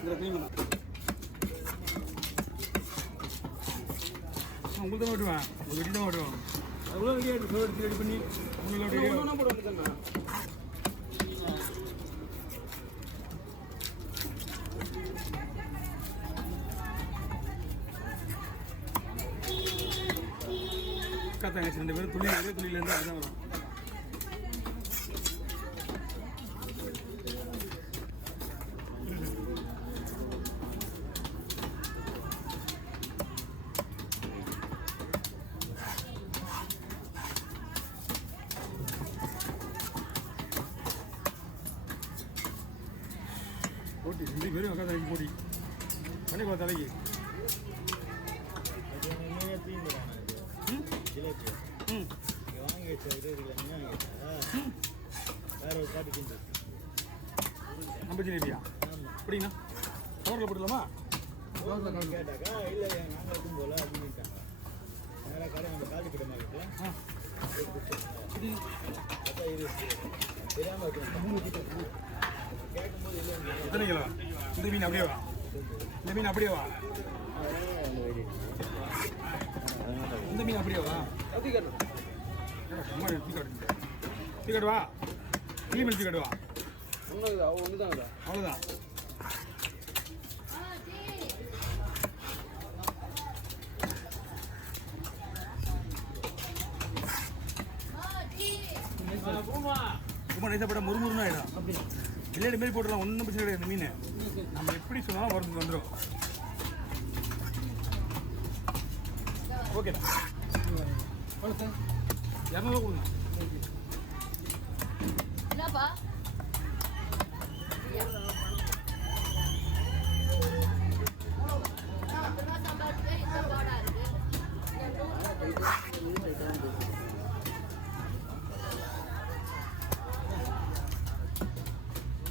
இதில் க்ளீன் பண்ண உங்களுக்கு தான் ஓட்டுவேன் உங்கள் வீட்டு தான் ஓட்டுவேன் அவ்வளோ ரெடி ஆகிட்டு எடுத்து ரெடி பண்ணி உங்களுக்கு போடுவாங்க காத்தாங்க 2 பேரும் துளியிலேருந்து அதுதான் வரும். போட்டி 2 பேரும் உட்காந்து போட்டி பண்ணிக்கோ தலைக்கு வாங்கி வச்சா வேற ஒரு பாட்டு நம்ம ஜிலேபியா அப்படின்னா கவரில் போட்டுலாமா கேட்டாக்கா இல்லை நாங்கள் இருக்கும் போல அப்படின்ட்டாங்க நேராக கடை நம்ம காலி கிட்ட மாதிரி தெரியாமல் கேட்கும்போது இல்லை எத்தனை கிலோ இந்த மீன் அப்படியே வா இந்த மீன் அப்படியே வா இந்த மீன் அப்படியே வா அப்படி கட்டணும் சும்மா டீ கட்டுவா கிளி மீன் டீ கட்டுவா ஒன்று தான் அவ்வளோதான் ரொம்ப நைஸாக போட்டால் முறுமுறுன்னு ஆகிடும் விளையாடு மாரி போட்டுடலாம் ஒன்றும் பிரச்சனை கிடையாது இந்த மீன் நம்ம எப்படி சொன்னாலும் வந்துடும் ஓகேண்ணா 200 கொடுங்க என்னப்பா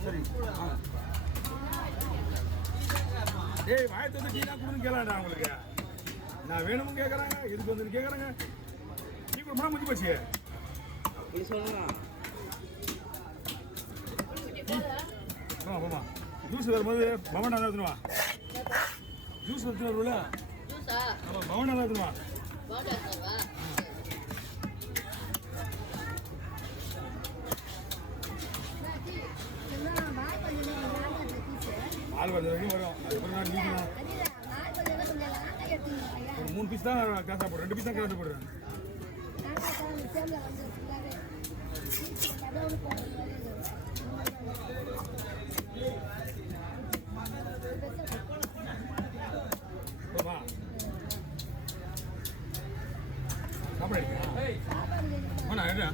சரி ஏய் வாயத்தை வந்து டீ தான் கொடுன்னு கேட்கலாம்டா உங்களுக்கு நான் வேணும்னு கேட்குறாங்க இதுக்கு வந்து கேட்குறாங்க டீ கொடுமா முடிஞ்சு போச்சு ஆமா ஜூஸ் வரும்போது பவனா தான் எடுத்துனுவா ஜூஸ் எடுத்துன்னு வரும்ல ஆமாம் பவனா தான் எடுத்துனுவா ஆள் வருது வரைக்கும் வரும் அதுக்கப்புறம் தான் நீக்கலாம் ஒரு 3 பீஸ் தான் கிளாஸாக போடுறேன் 2 பீஸ் தான் கிளாஸாக போடுறேன் சாப்பாடு ஆனா என்ன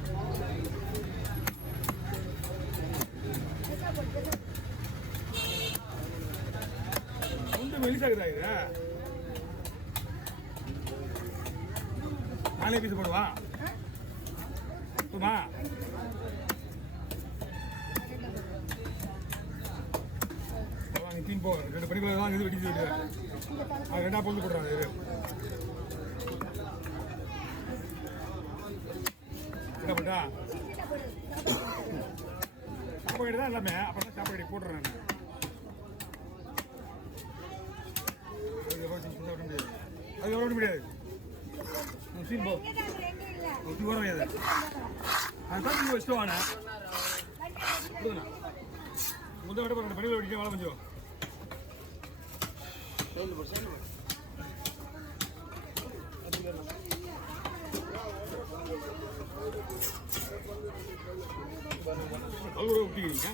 கொஞ்சம் மெலிசாக்குதா இது 4 பீஸ் போடுவா போமா வாங்க தீன் போ 2 பணிக்குள்ள தான் இது வெடிச்சு விட்டு அது 2 பொழுது போடுறாங்க இது என்ன பண்ணா சாப்பாடு தான் எல்லாமே அப்புறம் தான் சாப்பாடு போட்டுறேன் அது ஓட முடியாது சீன் போ ஊற்றி ஓட முடியாது அதுதான் நீங்கள் வச்சுட்டு வாங்க கொடுங்கண்ணா முந்தைய விட 2 பணிகளை வெடிக்க வேலை கொஞ்சம் ஊட்டிக்கிறீங்க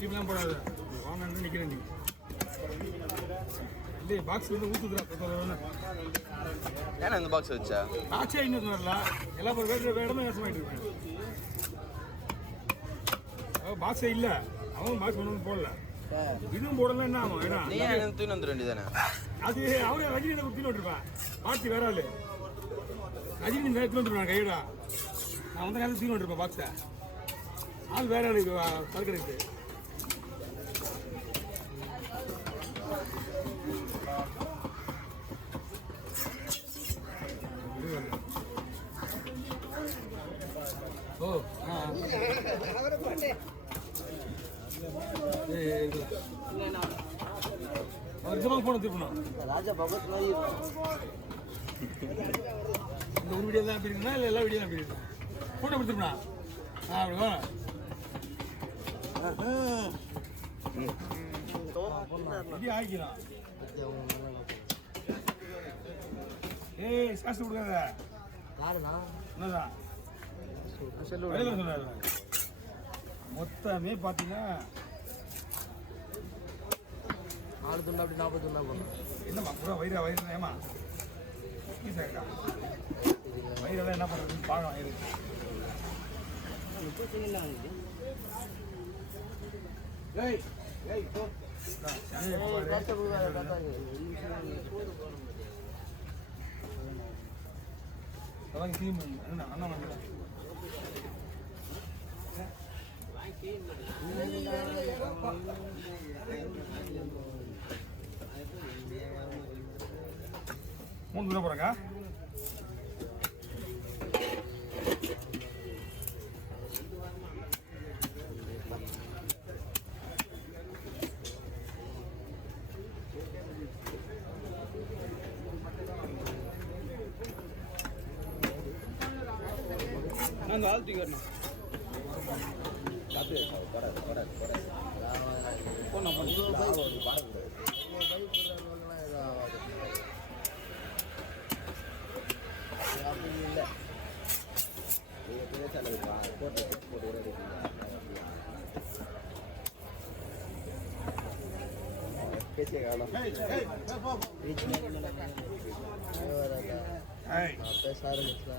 இப்படிலாம் போடாது வாங்க நிற்கிறேன் நீ இல்லையே பாக்ஸ் வந்து ஊற்றுதுரா ஏன்னா இந்த பாக்ஸ் வச்சா பாக்ஸே இன்னும் வரல எல்லா வேறு இடமே வேசமாயிட்டு இருக்கேன் பாக்ஸே இல்லை அவன் பாக்ஸ் ஒன்றும் போடல இதுவும் போடல என்ன ஆகும் ஏன்னா தூக்கி வந்துட வேண்டியதானே அது அவரே ரஜினி எனக்கு தூக்கி விட்டுருப்பேன் பார்த்து வேற ஆளு ரஜினி வேற தூக்கி வந்துருப்பேன் கையிடா நான் வந்து நேரத்தில் தூக்கி விட்டுருப்பேன் பாக்ஸை ஆள் வேற ஆளு கலக்கிறது ஓ நிஜமாக ஃபோனை திருப்பணும். ராஜா பகத் மாதிரி இந்த ஒரு வீடியோ தான் எப்படி இருக்குன்னா இல்லை எல்லா வீடியோ எப்படி இருக்கு? ஃபோட்டோ எப்படி திருப்பினா? அப்படி வா. இப்படி ஆகிக்கலாம். ஏய் காசு கொடுக்காத. யாருண்ணா என்னதான் வெளியில சொன்னாரு. மொத்தமே பார்த்தீங்கன்னா 4 துண்டா அப்படி 40 துண்டா போடணும். என்னம்மா பூரா வயிறு வயிறு ஏமா ஈஸியாக்கா வயிறெல்லாம் என்ன பண்ணுறதுன்னு பார்க்கலாம் இருக்கு. அதான் தீம் என்ன அண்ணா வந்து மூணு தூரம் போகிறேங்க. நான் ஆள் தூக்கணும் அப்படி இல்லை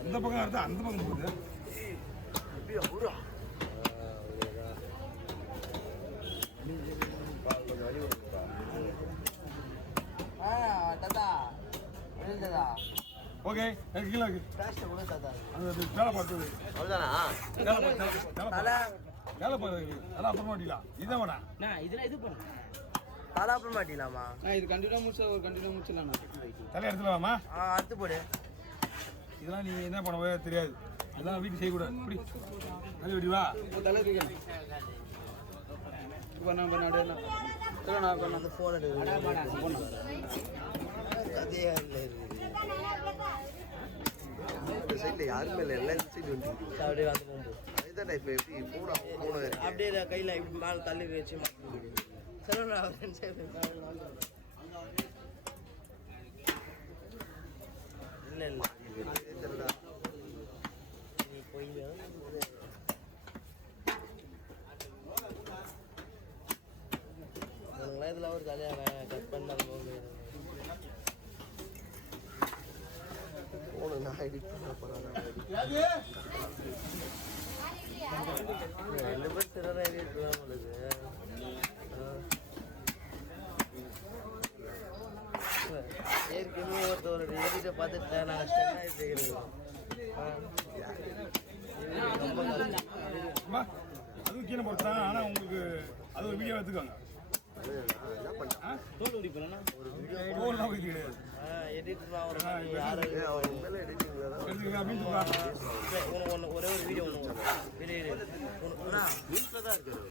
இந்த பக்கம் இருந்தால் அந்த பக்கம் போகுது. ஓகே எனக்கு கீழே இருக்கு. அந்த வேலை பார்த்தது அவ்வளோதானா? வேலை பார்த்தது அதெல்லாம் அப்புறமா மாட்டிக்கலாம். இதான் வேணா இதெல்லாம் இது பண்ண தலை அப்புறம் மாட்டிக்கலாமா? இது கண்டினியூ முடிச்சு ஒரு கண்டினியூ முடிச்சிடலாம். தலை எடுத்துலாமா? அடுத்து போடு. இதெல்லாம் நீ என்ன பண்ணவே தெரியாது. இதெல்லாம் வீட்டுக்கு செய்யக்கூடாது. இப்படி அது விடுவா இப்போ தலை இருக்கணும். இப்போ நான் பண்ண அந்த ஃபோன் எடுத்து கதையா இல்லை யாருமே இல்லை, எல்லாம் சைடு வந்து அப்படியே வந்து போகும்போது அதுதான் இப்போ எப்படி போன அப்படியே கையில் இப்படி மேலே தள்ளி வச்சு இல்லை இல்லை நீ போய் இதில் ஒரு கல்யாணம் கட் பண்ண போன நான் எடிட் பண்ண போகிறேன். 2 பேர் திறனை எடிட் பண்ண முடியுது. ஏற்கனவே ஒருத்தர் எடிட்டை பார்த்துட்டு நாங்கள் சென்னை செய்கிறோம். அதுவும் கீழே போட்டுதான். ஆனால் உங்களுக்கு அது ஒரு வீடியோ எடுத்துக்கோங்க. என்ன பண்ண தோல் உரிப்பலாம் ஒரு வீடியோ தோல்லாம் உரிக்க கிடையாது. எடிட்லாம் ஒரு அவன் உண்மையில எடிட்டிங்கில் தான் எடுத்துக்கங்க அப்படின்னு சொல்லுவாங்க. ஒரே ஒரு வீடியோ ஒன்று வீடியோ நியூஸில் தான் இருக்குது.